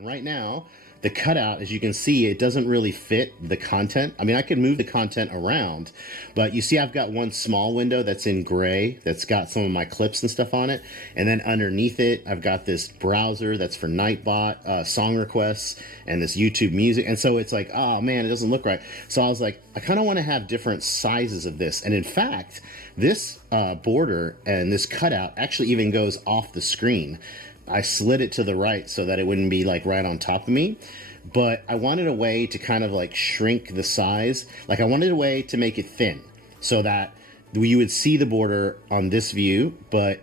And right now, the cutout, as you can see, it doesn't really fit the content. I mean, I could move the content around, but you see I've got one small window that's in gray that's got some of my clips and stuff on it. And then underneath it, I've got this browser that's for Nightbot, song requests, and this YouTube music. And so it's like, oh man, it doesn't look right. So I was like, I kind of want to have different sizes of this. And in fact, this border and this cutout actually even goes off the screen. I slid it to the right so that it wouldn't be like right on top of me, but I wanted a way to kind of like shrink the size. Like I wanted a way to make it thin so that you would see the border on this view, but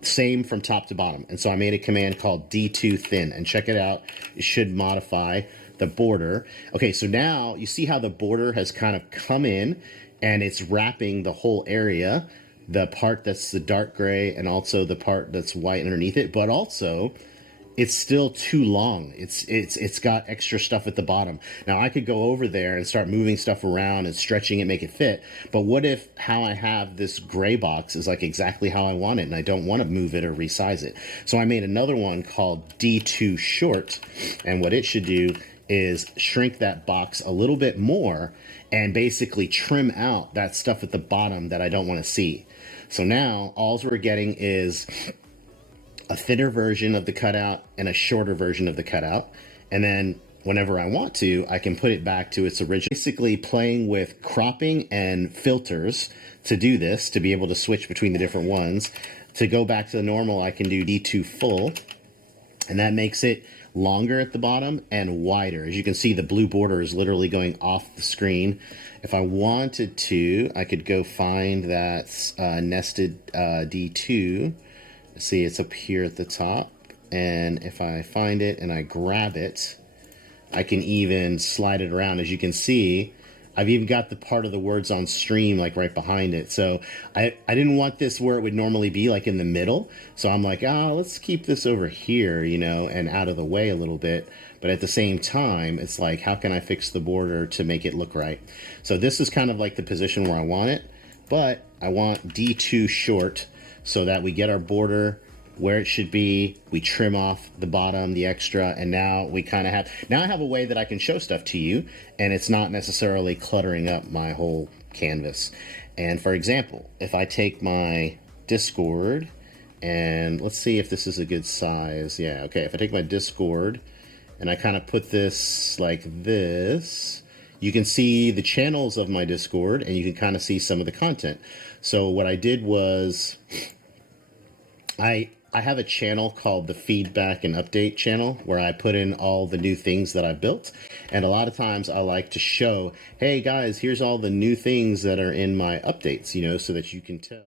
same from top to bottom. And so I made a command called D2 thin, and check it out. It should modify the border. Okay, so now you see how the border has kind of come in and it's wrapping the whole area, the part that's the dark gray and also the part that's white underneath it, but also it's still too long. It's got extra stuff at the bottom. Now I could go over there and start moving stuff around and stretching it, make it fit. But what if how I have this gray box is like exactly how I want it and I don't want to move it or resize it? So I made another one called D2 short, and what it should do is shrink that box a little bit more and basically trim out that stuff at the bottom that I don't want to see. So now all we're getting is a thinner version of the cutout and a shorter version of the cutout. And then whenever I want to, I can put it back to its original. Basically playing with cropping and filters to do this, to be able to switch between the different ones. To go back to the normal, I can do D2 full, and that makes it longer at the bottom and wider. As you can see, the blue border is literally going off the screen. If I wanted to, I could go find that nested D2. See, it's up here at the top. And if I find it and I grab it, I can even slide it around. As you can see, I've even got the part of the words on stream like right behind it. So I didn't want this where it would normally be, like in the middle. So I'm like, oh, let's keep this over here, you know, and out of the way a little bit. But at the same time, it's like, how can I fix the border to make it look right? So this is kind of like the position where I want it, but I want D2 short so that we get our border where it should be. We trim off the bottom, the extra, and now we kind of have, now I have a way that I can show stuff to you, and it's not necessarily cluttering up my whole canvas. And for example, if I take my Discord, and let's see if this is a good size. Yeah, okay, if I take my Discord and I kind of put this like this, you can see the channels of my Discord, and you can kind of see some of the content. So what I did was, I have a channel called the Feedback and Update channel where I put in all the new things that I built. And a lot of times I like to show, hey guys, here's all the new things that are in my updates, you know, so that you can tell.